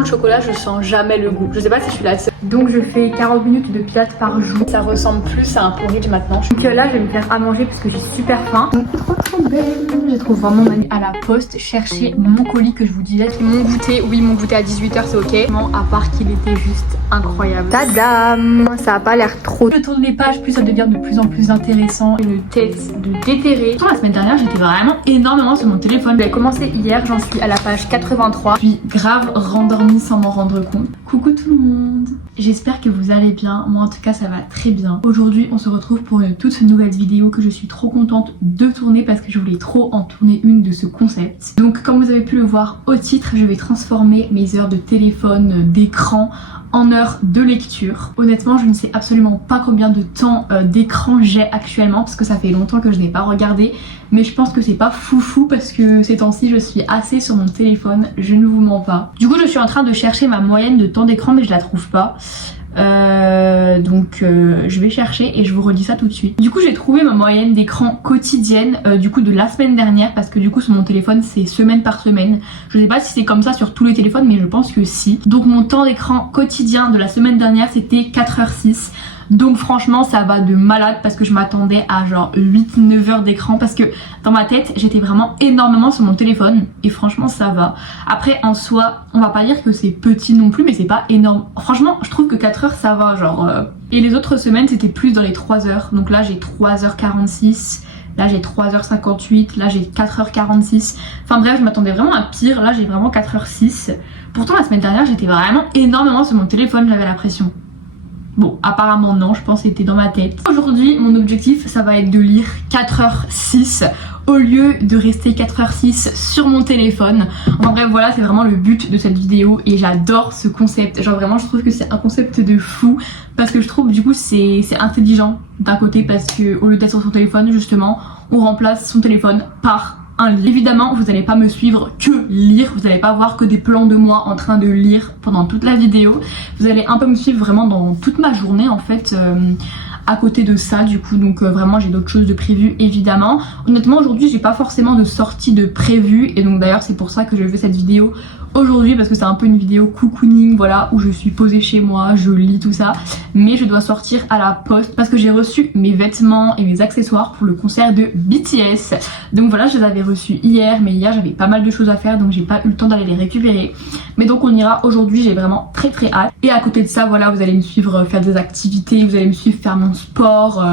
le chocolat, je sens jamais le goût. Je sais pas si je suis la seule. Donc je fais 40 minutes de pilates par jour. Ça ressemble plus à un porridge maintenant. Donc là, je vais me faire à manger parce que j'ai super faim. Donc trop belle. Je trouve vraiment magnifique. À la poste, chercher mon colis que je vous disais. Mon goûter, oui, mon goûter à 18 h c'est ok. À part qu'il était juste incroyable. Tadam! Ça a pas l'air trop. Je tourne les pages, plus ça devient de plus en plus intéressant. Une tête de déterré. La semaine dernière, j'étais vraiment énormément sur mon téléphone. J'ai commencé hier, j'en suis à la page 83. Puis grave rendormie sans m'en rendre compte. Coucou tout le monde! J'espère que vous allez bien, moi en tout cas ça va très bien. Aujourd'hui on se retrouve pour une toute nouvelle vidéo que je suis trop contente de tourner parce que je voulais trop en tourner une de ce concept. Donc comme vous avez pu le voir au titre, je vais transformer mes heures de téléphone, d'écran en heures de lecture. Honnêtement je ne sais absolument pas combien de temps d'écran j'ai actuellement parce que ça fait longtemps que je n'ai pas regardé, mais je pense que c'est pas foufou parce que ces temps-ci je suis assez sur mon téléphone, je ne vous mens pas. Du coup je suis en train de chercher ma moyenne de temps d'écran mais je la trouve pas. Je vais chercher et je vous redis ça tout de suite. Du coup j'ai trouvé ma moyenne d'écran quotidienne du coup de la semaine dernière parce que du coup sur mon téléphone c'est semaine par semaine. Je sais pas si c'est comme ça sur tous les téléphones mais je pense que si. Donc mon temps d'écran quotidien de la semaine dernière c'était 4h06. Donc franchement ça va de malade parce que je m'attendais à genre 8-9 heures d'écran parce que dans ma tête j'étais vraiment énormément sur mon téléphone et franchement ça va. Après en soi on va pas dire que c'est petit non plus mais c'est pas énorme. Franchement je trouve que 4 heures ça va genre Et les autres semaines c'était plus dans les 3 heures. Donc là j'ai 3h46. Là j'ai 3h58, là j'ai 4h46. Enfin bref je m'attendais vraiment à pire. Là j'ai vraiment 4h06. Pourtant la semaine dernière j'étais vraiment énormément sur mon téléphone, j'avais l'impression. Bon, apparemment non, je pense que c'était dans ma tête. Aujourd'hui, mon objectif, ça va être de lire 4h06 au lieu de rester 4h06 sur mon téléphone. En bref, voilà, c'est vraiment le but de cette vidéo et j'adore ce concept. Genre vraiment, je trouve que c'est un concept de fou parce que je trouve du coup c'est intelligent d'un côté parce que au lieu d'être sur son téléphone, justement, on remplace son téléphone par un livre. Évidemment vous n'allez pas me suivre que lire, vous n'allez pas voir que des plans de moi en train de lire pendant toute la vidéo, vous allez un peu me suivre vraiment dans toute ma journée en fait à côté de ça du coup. Donc vraiment j'ai d'autres choses de prévues évidemment. Honnêtement aujourd'hui j'ai pas forcément de sortie de prévu et donc d'ailleurs c'est pour ça que je fais cette vidéo aujourd'hui parce que c'est un peu une vidéo cocooning, voilà, où je suis posée chez moi, je lis tout ça, mais je dois sortir à la poste parce que j'ai reçu mes vêtements et mes accessoires pour le concert de BTS. Donc voilà, je les avais reçus hier, mais hier j'avais pas mal de choses à faire donc j'ai pas eu le temps d'aller les récupérer. Mais donc on ira aujourd'hui, j'ai vraiment très hâte. Et à côté de ça, voilà, vous allez me suivre faire des activités, vous allez me suivre faire mon sport,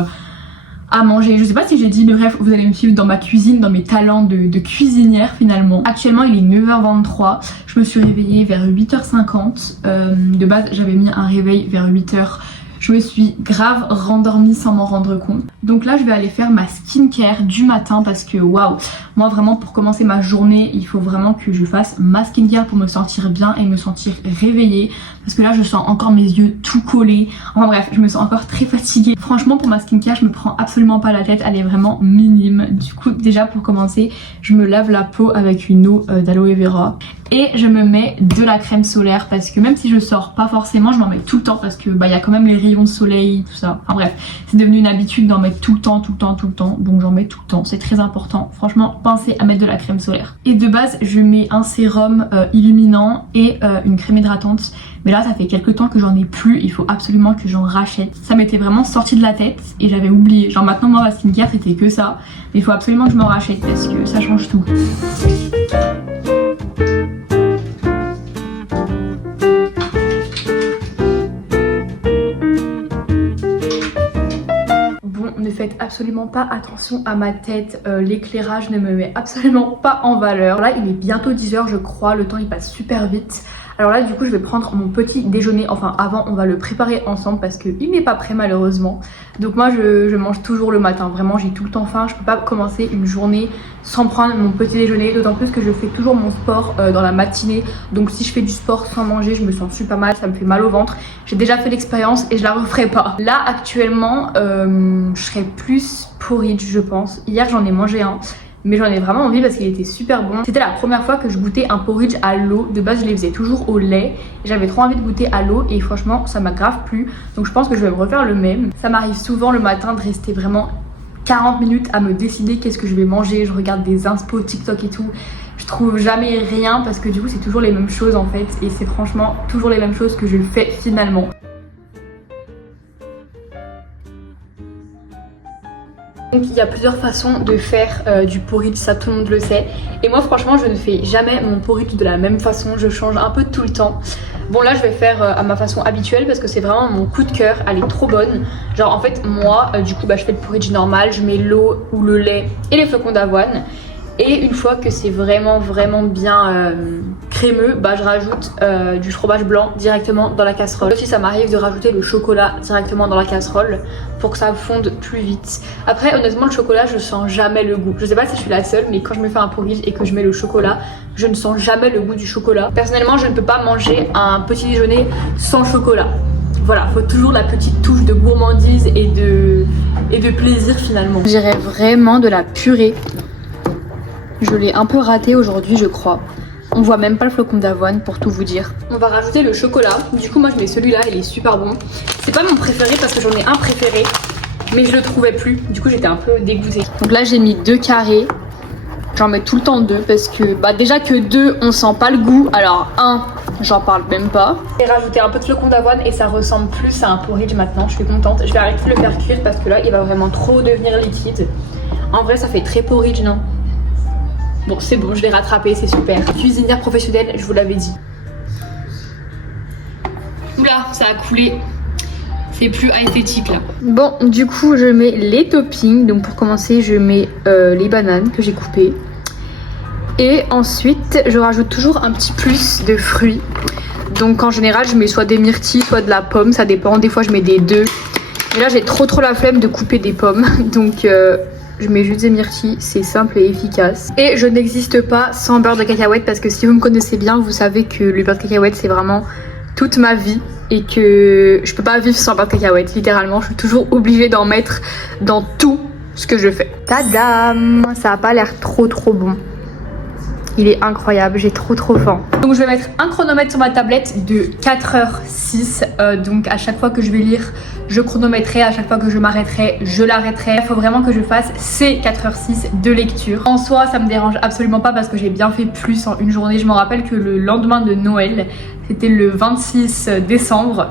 à manger, je sais pas si j'ai dit, mais bref vous allez me suivre dans ma cuisine, dans mes talents de cuisinière finalement. Actuellement il est 9h23, je me suis réveillée vers 8h50, de base j'avais mis un réveil vers 8h. Je me suis grave rendormie sans m'en rendre compte. Donc là je vais aller faire ma skincare du matin parce que waouh, moi vraiment pour commencer ma journée il faut vraiment que je fasse ma skincare pour me sentir bien et me sentir réveillée. Parce que là je sens encore mes yeux tout collés. Enfin bref, je me sens encore très fatiguée. Franchement pour ma skincare je me prends absolument pas la tête, elle est vraiment minime. Du coup déjà pour commencer je me lave la peau avec une eau d'aloe vera. Et je me mets de la crème solaire parce que même si je sors pas forcément je m'en mets tout le temps parce que bah il y a quand même les rayons de soleil tout ça. Enfin bref c'est devenu une habitude d'en mettre tout le temps donc j'en mets tout le temps, c'est très important. Franchement pensez à mettre de la crème solaire. Et de base je mets un sérum illuminant et une crème hydratante. Mais là ça fait quelques temps que j'en ai plus, il faut absolument que j'en rachète. Ça m'était vraiment sorti de la tête et j'avais oublié. Genre maintenant moi ma skincare c'était que ça. Mais il faut absolument que je m'en rachète parce que ça change tout. Ne faites absolument pas attention à ma tête, l'éclairage ne me met absolument pas en valeur. Là il est bientôt 10 h je crois, le temps il passe super vite. Alors là du coup je vais prendre mon petit déjeuner, enfin avant on va le préparer ensemble parce qu'il n'est pas prêt malheureusement. Donc moi je mange toujours le matin, vraiment j'ai tout le temps faim, je peux pas commencer une journée sans prendre mon petit déjeuner. D'autant plus que je fais toujours mon sport dans la matinée, donc si je fais du sport sans manger je me sens super mal, ça me fait mal au ventre. J'ai déjà fait l'expérience et je la referai pas. Là actuellement je serais plus porridge je pense. Hier j'en ai mangé un mais j'en ai vraiment envie parce qu'il était super bon. C'était la première fois que je goûtais un porridge à l'eau. De base je les faisais toujours au lait, j'avais trop envie de goûter à l'eau et franchement ça m'a grave plu. Donc je pense que je vais me refaire le même. Ça m'arrive souvent le matin de rester vraiment 40 minutes à me décider qu'est-ce que je vais manger. Je regarde des inspo TikTok et tout. Je trouve jamais rien parce que du coup c'est toujours les mêmes choses en fait et c'est franchement toujours les mêmes choses que je fais finalement. Donc il y a plusieurs façons de faire du porridge, ça tout le monde le sait. Et moi franchement je ne fais jamais mon porridge de la même façon, je change un peu tout le temps. Bon là je vais faire à ma façon habituelle parce que c'est vraiment mon coup de cœur, elle est trop bonne. Genre en fait moi du coup je fais le porridge normal, je mets l'eau ou le lait et les flocons d'avoine. Et une fois que c'est vraiment bien crémeux, je rajoute du fromage blanc directement dans la casserole. Aussi ça m'arrive de rajouter le chocolat directement dans la casserole pour que ça fonde plus vite. Après honnêtement le chocolat je sens jamais le goût. Je sais pas si je suis la seule mais quand je me fais un porridge et que je mets le chocolat, je ne sens jamais le goût du chocolat. Personnellement je ne peux pas manger un petit déjeuner sans chocolat. Voilà, faut toujours la petite touche de gourmandise et de plaisir finalement. Je dirais vraiment de la purée. Je l'ai un peu raté aujourd'hui je crois. On voit même pas le flocon d'avoine pour tout vous dire. On va rajouter le chocolat. Du coup moi je mets celui-là, il est super bon. C'est pas mon préféré parce que j'en ai un préféré. Mais je le trouvais plus. Du coup j'étais un peu dégoûtée. Donc là j'ai mis 2 carrés. J'en mets tout le temps 2 parce que déjà que 2 on sent pas le goût. Alors 1 j'en parle même pas. J'ai rajouté un peu de flocon d'avoine et ça ressemble plus à un porridge maintenant. Je suis contente. Je vais arrêter de le faire cuire parce que là il va vraiment trop devenir liquide. En vrai ça fait très porridge non? Bon c'est bon, je l'ai rattrapé, c'est super. Cuisinière professionnelle, je vous l'avais dit. Oula, ça a coulé. C'est plus esthétique là. Bon, du coup je mets les toppings. Donc pour commencer je mets les bananes que j'ai coupées. Et ensuite je rajoute toujours un petit plus de fruits. Donc en général je mets soit des myrtilles, soit de la pomme, ça dépend. Des fois je mets des 2. Mais là j'ai trop la flemme de couper des pommes. Donc je mets juste des myrtilles, c'est simple et efficace. Et je n'existe pas sans beurre de cacahuète parce que si vous me connaissez bien, vous savez que le beurre de cacahuète c'est vraiment toute ma vie et que je peux pas vivre sans beurre de cacahuète. Littéralement, je suis toujours obligée d'en mettre dans tout ce que je fais. Tadam! Ça a pas l'air trop bon. Il est incroyable, j'ai trop faim. Donc je vais mettre un chronomètre sur ma tablette de 4h06. Donc à chaque fois que je vais lire, je chronométrerai. À chaque fois que je m'arrêterai, je l'arrêterai. Il faut vraiment que je fasse ces 4h06 de lecture. En soi, ça me dérange absolument pas parce que j'ai bien fait plus en une journée. Je me rappelle que le lendemain de Noël, c'était le 26 décembre.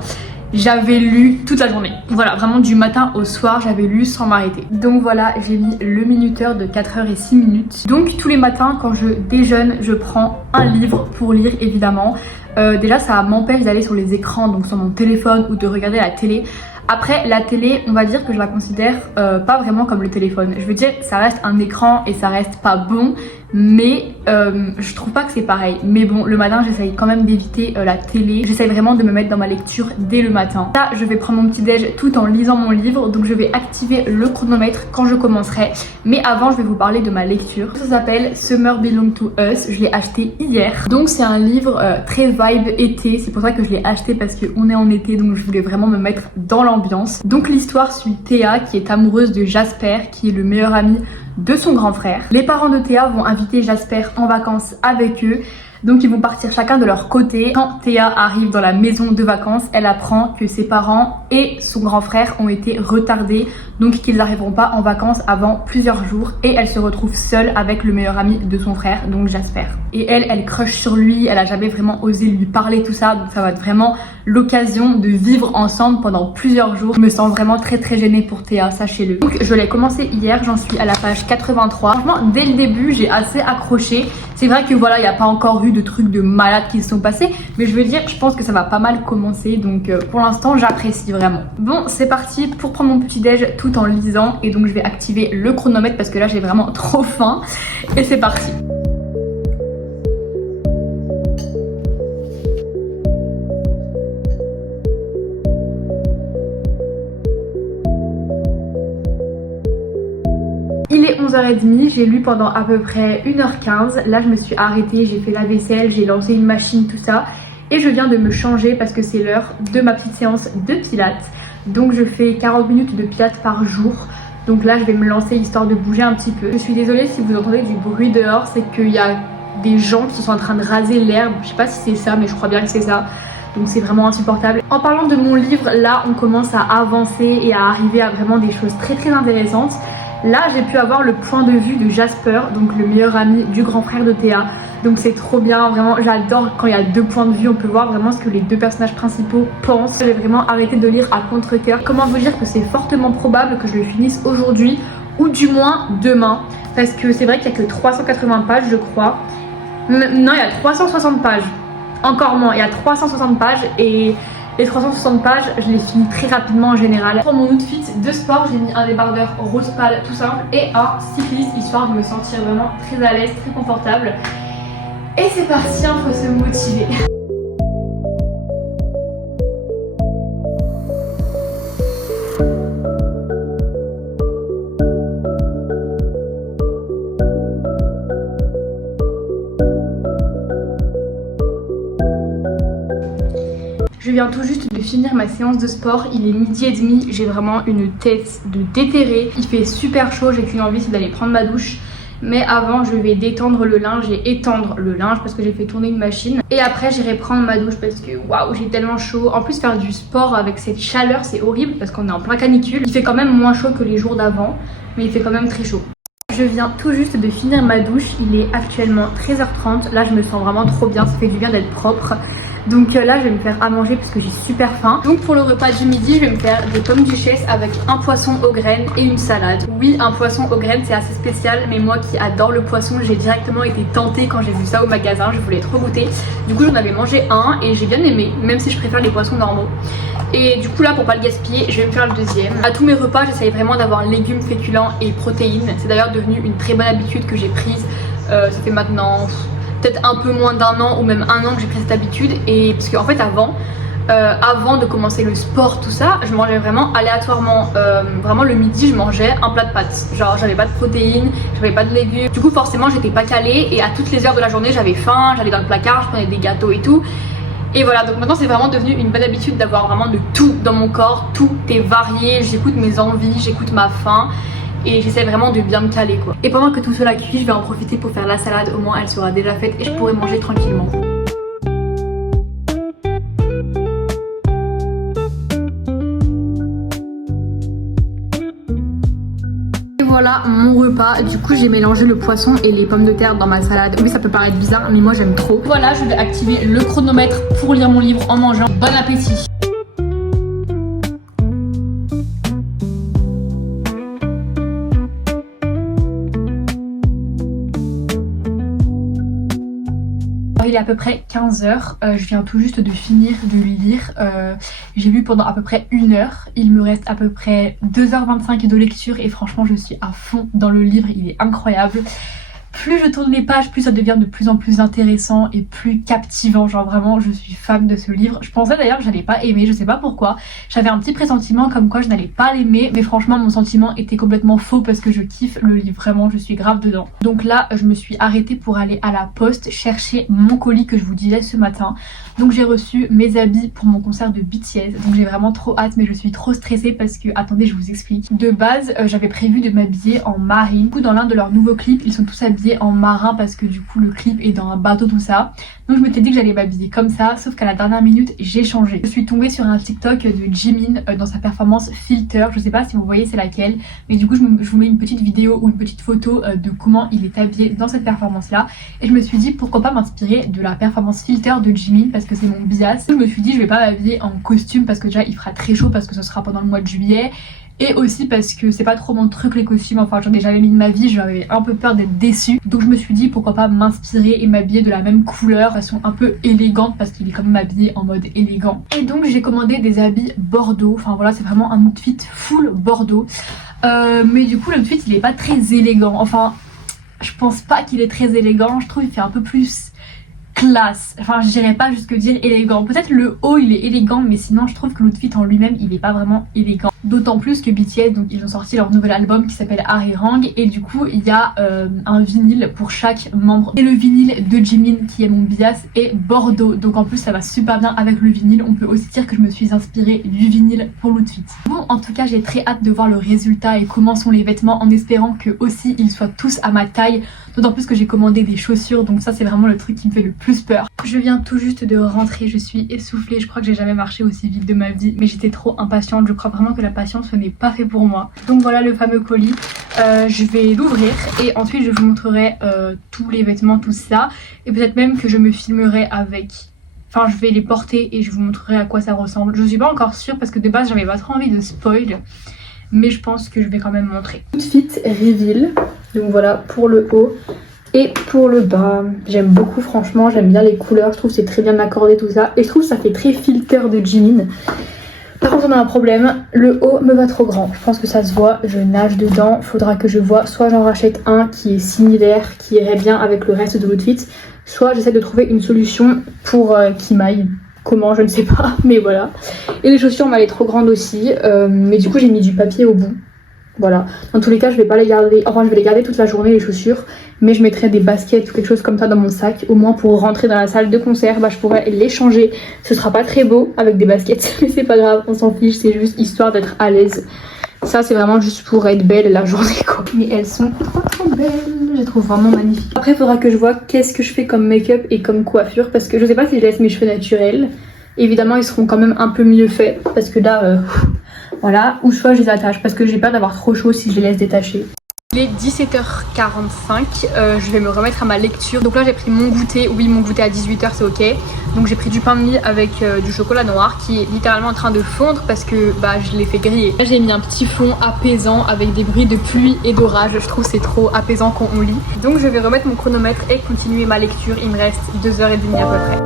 J'avais lu toute la journée. Voilà, vraiment du matin au soir, j'avais lu sans m'arrêter. Donc voilà, j'ai mis le minuteur de 4h06. Donc tous les matins, quand je déjeune, je prends un livre pour lire évidemment. Déjà, ça m'empêche d'aller sur les écrans, donc sur mon téléphone ou de regarder la télé. Après, la télé, on va dire que je la considère pas vraiment comme le téléphone. Je veux dire, ça reste un écran et ça reste pas bon, mais je trouve pas que c'est pareil. Mais bon, le matin, j'essaye quand même d'éviter la télé. J'essaye vraiment de me mettre dans ma lecture dès le matin. Là, je vais prendre mon petit déj tout en lisant mon livre, donc je vais activer le chronomètre quand je commencerai. Mais avant, je vais vous parler de ma lecture. Ça s'appelle Summer Belong to Us. Je l'ai acheté hier. Donc c'est un livre très vibe été. C'est pour ça que je l'ai acheté parce qu'on est en été, donc je voulais vraiment me mettre dans l'ambiance. Donc l'histoire suit Théa qui est amoureuse de Jasper, qui est le meilleur ami de son grand frère. Les parents de Théa vont inviter Jasper en vacances avec eux. Donc ils vont partir chacun de leur côté. Quand Théa arrive dans la maison de vacances, elle apprend que ses parents et son grand frère ont été retardés, donc qu'ils n'arriveront pas en vacances avant plusieurs jours, et elle se retrouve seule avec le meilleur ami de son frère, donc Jasper. Et elle crush sur lui, elle a jamais vraiment osé lui parler, tout ça, donc ça va être vraiment l'occasion de vivre ensemble pendant plusieurs jours. Je me sens vraiment très gênée pour Théa, sachez-le. Donc je l'ai commencé hier, j'en suis à la page 83. Franchement, dès le début, j'ai assez accroché. C'est vrai que voilà, il n'y a pas encore eu de trucs de malades qui se sont passés, mais je veux dire, je pense que ça va pas mal commencer, donc pour l'instant, j'apprécie vraiment. Bon, c'est parti pour prendre mon petit déj tout en lisant, et donc je vais activer le chronomètre parce que là, j'ai vraiment trop faim, et c'est parti. Il est 11h30, j'ai lu pendant à peu près 1h15. Là je me suis arrêtée, j'ai fait la vaisselle, j'ai lancé une machine, tout ça. Et je viens de me changer parce que c'est l'heure de ma petite séance de pilates. Donc je fais 40 minutes de pilates par jour. Donc là je vais me lancer histoire de bouger un petit peu. Je suis désolée si vous entendez du bruit dehors, c'est qu'il y a des gens qui sont en train de raser l'herbe. Je sais pas si c'est ça, mais je crois bien que c'est ça. Donc c'est vraiment insupportable. En parlant de mon livre, là on commence à avancer et à arriver à vraiment des choses très intéressantes. Là j'ai pu avoir le point de vue de Jasper, donc le meilleur ami du grand frère de Théa. Donc c'est trop bien, vraiment j'adore quand il y a deux points de vue, on peut voir vraiment ce que les deux personnages principaux pensent. J'ai vraiment arrêté de lire à contre-cœur. Comment vous dire que c'est fortement probable que je le finisse aujourd'hui ou du moins demain, parce que c'est vrai qu'il n'y a que 380 pages je crois. Non, il y a 360 pages, encore moins, il y a 360 pages et les 360 pages je les finis très rapidement en général. Pour mon outfit de sport j'ai mis un débardeur rose pâle tout simple et un cycliste histoire de me sentir vraiment très à l'aise, très confortable. Et c'est parti, il faut se motiver. Je viens tout juste de finir ma séance de sport, il est 12h30, j'ai vraiment une tête de déterrée. Il fait super chaud, j'ai qu'une envie, c'est d'aller prendre ma douche. Mais avant je vais détendre le linge et étendre le linge parce que j'ai fait tourner une machine. Et après j'irai prendre ma douche parce que waouh j'ai tellement chaud. En plus faire du sport avec cette chaleur c'est horrible parce qu'on est en plein canicule. Il fait quand même moins chaud que les jours d'avant, mais il fait quand même très chaud. Je viens tout juste de finir ma douche, il est actuellement 13h30. Là je me sens vraiment trop bien, ça fait du bien d'être propre. Donc là je vais me faire à manger parce que j'ai super faim. Donc pour le repas du midi je vais me faire des pommes duchesse avec un poisson aux graines et une salade. Oui, un poisson aux graines c'est assez spécial, mais moi qui adore le poisson j'ai directement été tentée quand j'ai vu ça au magasin. Je voulais trop goûter. Du coup j'en avais mangé un et j'ai bien aimé, même si je préfère les poissons normaux. Et du coup là pour pas le gaspiller je vais me faire le deuxième. À tous mes repas j'essaye vraiment d'avoir légumes, féculents et protéines. C'est d'ailleurs devenu une très bonne habitude que j'ai prise. Ça fait maintenant peut-être un peu moins d'un an ou même un an que j'ai pris cette habitude. Et parce qu'en fait avant de commencer le sport tout ça je mangeais vraiment aléatoirement. Vraiment le midi je mangeais un plat de pâtes, genre j'avais pas de protéines, j'avais pas de légumes, du coup forcément j'étais pas calée et à toutes les heures de la journée j'avais faim, j'allais dans le placard, je prenais des gâteaux et tout. Et voilà, donc maintenant c'est vraiment devenu une bonne habitude d'avoir vraiment de tout dans mon corps, tout est varié, j'écoute mes envies, j'écoute ma faim. Et j'essaie vraiment de bien me caler quoi. Et pendant que tout cela cuit, je vais en profiter pour faire la salade, au moins elle sera déjà faite et je pourrai manger tranquillement. Et voilà mon repas, du coup j'ai mélangé le poisson et les pommes de terre dans ma salade. Oui ça peut paraître bizarre mais moi j'aime trop. Voilà, je vais activer le chronomètre pour lire mon livre en mangeant. Bon appétit. Il est à peu près 15h, je viens tout juste de finir de lire, j'ai lu pendant à peu près 1 heure, il me reste à peu près 2h25 de lecture et franchement je suis à fond dans le livre, il est incroyable. Plus je tourne les pages, plus ça devient de plus en plus intéressant et plus captivant. Genre vraiment, je suis fan de ce livre. Je pensais d'ailleurs que j'allais pas aimer, je sais pas pourquoi. J'avais un petit pressentiment comme quoi je n'allais pas l'aimer. Mais franchement, mon sentiment était complètement faux parce que je kiffe le livre. Vraiment, je suis grave dedans. Donc là, je me suis arrêtée pour aller à la poste chercher mon colis que je vous disais ce matin. Donc j'ai reçu mes habits pour mon concert de BTS. Donc j'ai vraiment trop hâte, mais je suis trop stressée parce que, attendez, je vous explique. De base, j'avais prévu de m'habiller en marine. Du coup, dans l'un de leurs nouveaux clips, ils sont tous habillés en marin parce que du coup le clip est dans un bateau tout ça. Donc je m'étais dit que j'allais m'habiller comme ça, sauf qu'à la dernière minute j'ai changé. Je suis tombée sur un TikTok de Jimin dans sa performance Filter, je sais pas si vous voyez c'est laquelle, mais du coup je vous mets une petite vidéo ou une petite photo de comment il est habillé dans cette performance là. Et je me suis dit pourquoi pas m'inspirer de la performance Filter de Jimin parce que c'est mon bias. Je me suis dit je vais pas m'habiller en costume parce que déjà il fera très chaud parce que ce sera pendant le mois de juillet. Et aussi parce que c'est pas trop mon truc les costumes, enfin j'en ai jamais mis de ma vie, j'avais un peu peur d'être déçue. Donc je me suis dit pourquoi pas m'inspirer et m'habiller de la même couleur, de façon un peu élégante parce qu'il est quand même habillé en mode élégant. Et donc j'ai commandé des habits bordeaux, enfin voilà c'est vraiment un outfit full bordeaux. Mais du coup l'outfit il est pas très élégant, enfin je pense pas qu'il est très élégant, je trouve qu'il fait un peu plus classe, enfin je dirais pas jusque dire élégant, peut-être le haut il est élégant mais sinon je trouve que l'outfit en lui-même il est pas vraiment élégant. D'autant plus que BTS donc ils ont sorti leur nouvel album qui s'appelle Arirang et du coup il y a un vinyle pour chaque membre et le vinyle de Jimin qui est mon bias est bordeaux, donc en plus ça va super bien avec le vinyle. On peut aussi dire que je me suis inspirée du vinyle pour l'outfit. Bon en tout cas j'ai très hâte de voir le résultat et comment sont les vêtements en espérant que aussi ils soient tous à ma taille, d'autant plus que j'ai commandé des chaussures donc ça c'est vraiment le truc qui me fait le plus plus peur. Je viens tout juste de rentrer, je suis essoufflée, je crois que j'ai jamais marché aussi vite de ma vie, mais j'étais trop impatiente, je crois vraiment que la patience ce n'est pas fait pour moi. Donc voilà le fameux colis, je vais l'ouvrir et ensuite je vous montrerai tous les vêtements, tout ça, et peut-être même que je me filmerai avec. Enfin je vais les porter et je vous montrerai à quoi ça ressemble. Je suis pas encore sûre parce que de base j'avais pas trop envie de spoil, mais je pense que je vais quand même montrer. Outfit reveal, donc voilà pour le haut. Et pour le bas, j'aime beaucoup franchement, j'aime bien les couleurs, je trouve que c'est très bien accordé tout ça. Et je trouve que ça fait très filter de Jimin. Par contre on a un problème, le haut me va trop grand. Je pense que ça se voit, je nage dedans. Faudra que je vois, soit j'en rachète un qui est similaire, qui irait bien avec le reste de l'outfit, soit j'essaie de trouver une solution pour qui m'aille. Comment, je ne sais pas, mais voilà. Et les chaussures m'allaient trop grandes aussi, mais du coup j'ai mis du papier au bout. Voilà, dans tous les cas je vais pas les garder, enfin je vais les garder toute la journée les chaussures, mais je mettrai des baskets ou quelque chose comme ça dans mon sac, au moins pour rentrer dans la salle de concert, bah je pourrais les changer. Ce sera pas très beau avec des baskets, mais c'est pas grave, on s'en fiche, c'est juste histoire d'être à l'aise. Ça c'est vraiment juste pour être belle la journée quoi. Mais elles sont trop belles, je les trouve vraiment magnifiques. Après il faudra que je vois qu'est-ce que je fais comme make-up et comme coiffure, parce que je sais pas si je laisse mes cheveux naturels. Évidemment ils seront quand même un peu mieux faits, parce que là... Voilà, ou soit je les attache parce que j'ai peur d'avoir trop chaud si je les laisse détacher. Il est 17h45, je vais me remettre à ma lecture. Donc là j'ai pris mon goûter, oui mon goûter à 18h c'est ok. Donc j'ai pris du pain de mie avec du chocolat noir qui est littéralement en train de fondre parce que bah je l'ai fait griller. Là j'ai mis un petit fond apaisant avec des bruits de pluie et d'orage, je trouve c'est trop apaisant quand on lit. Donc je vais remettre mon chronomètre et continuer ma lecture, il me reste 2h30 à peu près.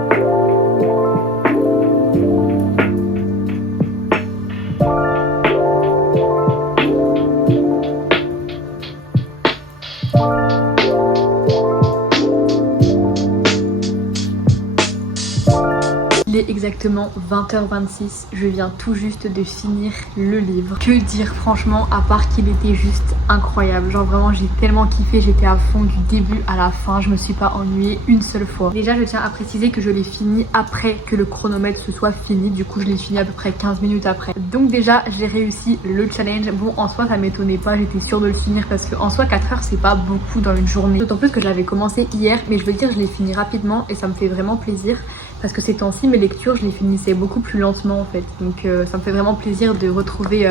Il est exactement 20h26, je viens tout juste de finir le livre. Que dire franchement, à part qu'il était juste incroyable. Genre vraiment j'ai tellement kiffé, j'étais à fond du début à la fin, je me suis pas ennuyée une seule fois. Déjà je tiens à préciser que je l'ai fini après que le chronomètre se soit fini, du coup je l'ai fini à peu près 15 minutes après. Donc déjà j'ai réussi le challenge. Bon en soi ça m'étonnait pas, j'étais sûre de le finir parce que en soi 4 heures c'est pas beaucoup dans une journée. D'autant plus que je l'avais commencé hier, mais je veux dire je l'ai fini rapidement et ça me fait vraiment plaisir. Parce que ces temps-ci, mes lectures, je les finissais beaucoup plus lentement en fait. Donc ça me fait vraiment plaisir de retrouver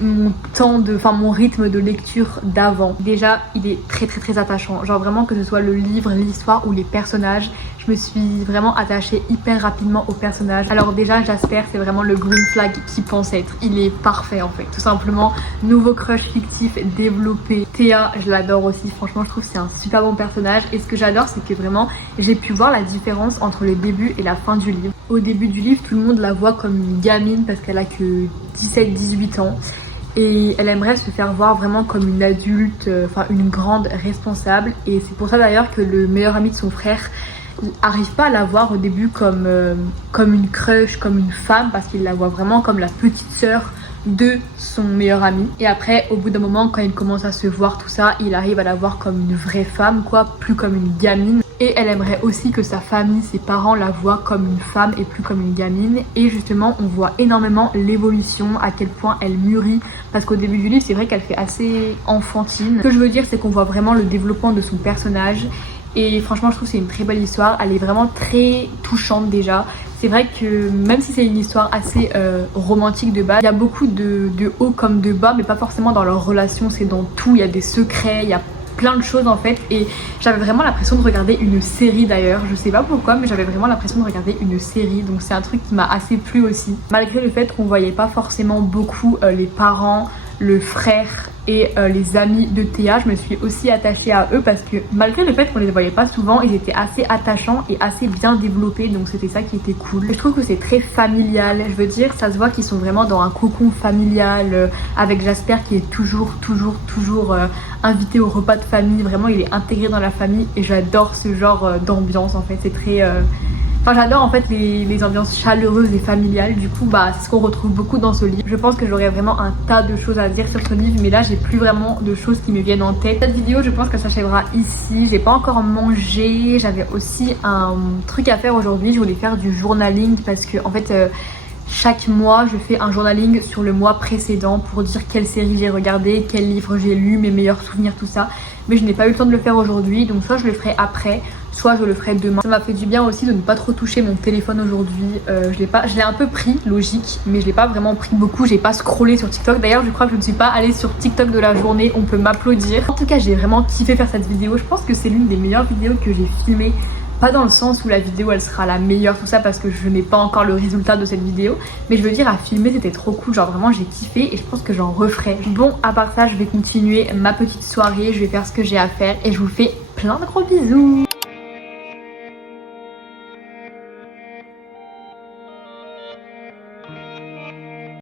mon rythme de lecture d'avant. Déjà, il est très attachant. Genre vraiment que ce soit le livre, l'histoire ou les personnages, je me suis vraiment attachée hyper rapidement aux personnages. Alors déjà, Jasper, c'est vraiment le green flag qu'il pense être. Il est parfait en fait. Tout simplement, nouveau crush fictif développé. Théa, je l'adore aussi. Franchement, je trouve que c'est un super bon personnage. Et ce que j'adore, c'est que vraiment, j'ai pu voir la différence entre le début et la fin du livre. Au début du livre, tout le monde la voit comme une gamine parce qu'elle a que 17-18 ans. Et elle aimerait se faire voir vraiment comme une adulte, enfin une grande responsable. Et c'est pour ça d'ailleurs que le meilleur ami de son frère arrive pas à la voir au début comme une crush, comme une femme, parce qu'il la voit vraiment comme la petite sœur de son meilleur ami. Et après au bout d'un moment quand il commence à se voir tout ça, il arrive à la voir comme une vraie femme quoi, plus comme une gamine. Et elle aimerait aussi que sa famille, ses parents la voient comme une femme et plus comme une gamine. Et justement on voit énormément l'évolution, à quel point elle mûrit. Parce qu'au début du livre c'est vrai qu'elle fait assez enfantine. Ce que je veux dire c'est qu'on voit vraiment le développement de son personnage. Et franchement je trouve que c'est une très belle histoire, elle est vraiment très touchante déjà. C'est vrai que même si c'est une histoire assez romantique de base, il y a beaucoup de hauts comme de bas, mais pas forcément dans leur relation, c'est dans tout, il y a des secrets, il y a plein de choses en fait. Et j'avais vraiment l'impression de regarder une série d'ailleurs, je sais pas pourquoi, mais j'avais vraiment l'impression de regarder une série, donc c'est un truc qui m'a assez plu aussi. Malgré le fait qu'on voyait pas forcément beaucoup les parents, le frère et les amis de Théa, je me suis aussi attachée à eux parce que malgré le fait qu'on les voyait pas souvent, ils étaient assez attachants et assez bien développés, donc c'était ça qui était cool. Je trouve que c'est très familial, je veux dire ça se voit qu'ils sont vraiment dans un cocon familial avec Jasper qui est toujours invité au repas de famille, vraiment il est intégré dans la famille et j'adore ce genre d'ambiance en fait, c'est très... Enfin j'adore en fait les ambiances chaleureuses et familiales, du coup bah c'est ce qu'on retrouve beaucoup dans ce livre. Je pense que j'aurais vraiment un tas de choses à dire sur ce livre, mais là j'ai plus vraiment de choses qui me viennent en tête. Cette vidéo je pense qu'elle s'achèvera ici, j'ai pas encore mangé, j'avais aussi un truc à faire aujourd'hui, je voulais faire du journaling parce que en fait chaque mois je fais un journaling sur le mois précédent pour dire quelle série j'ai regardé, quel livre j'ai lu, mes meilleurs souvenirs, tout ça. Mais je n'ai pas eu le temps de le faire aujourd'hui, donc soit je le ferai après, soit je le ferai demain. Ça m'a fait du bien aussi de ne pas trop toucher mon téléphone aujourd'hui. Je l'ai un peu pris, logique, mais je l'ai pas vraiment pris beaucoup. J'ai pas scrollé sur TikTok. D'ailleurs, je crois que je ne suis pas allée sur TikTok de la journée. On peut m'applaudir. En tout cas, j'ai vraiment kiffé faire cette vidéo. Je pense que c'est l'une des meilleures vidéos que j'ai filmées. Pas dans le sens où la vidéo elle sera la meilleure, tout ça, parce que je n'ai pas encore le résultat de cette vidéo, mais je veux dire, à filmer c'était trop cool, genre vraiment j'ai kiffé et je pense que j'en referai. Bon, à part ça, je vais continuer ma petite soirée, je vais faire ce que j'ai à faire et je vous fais plein de gros bisous.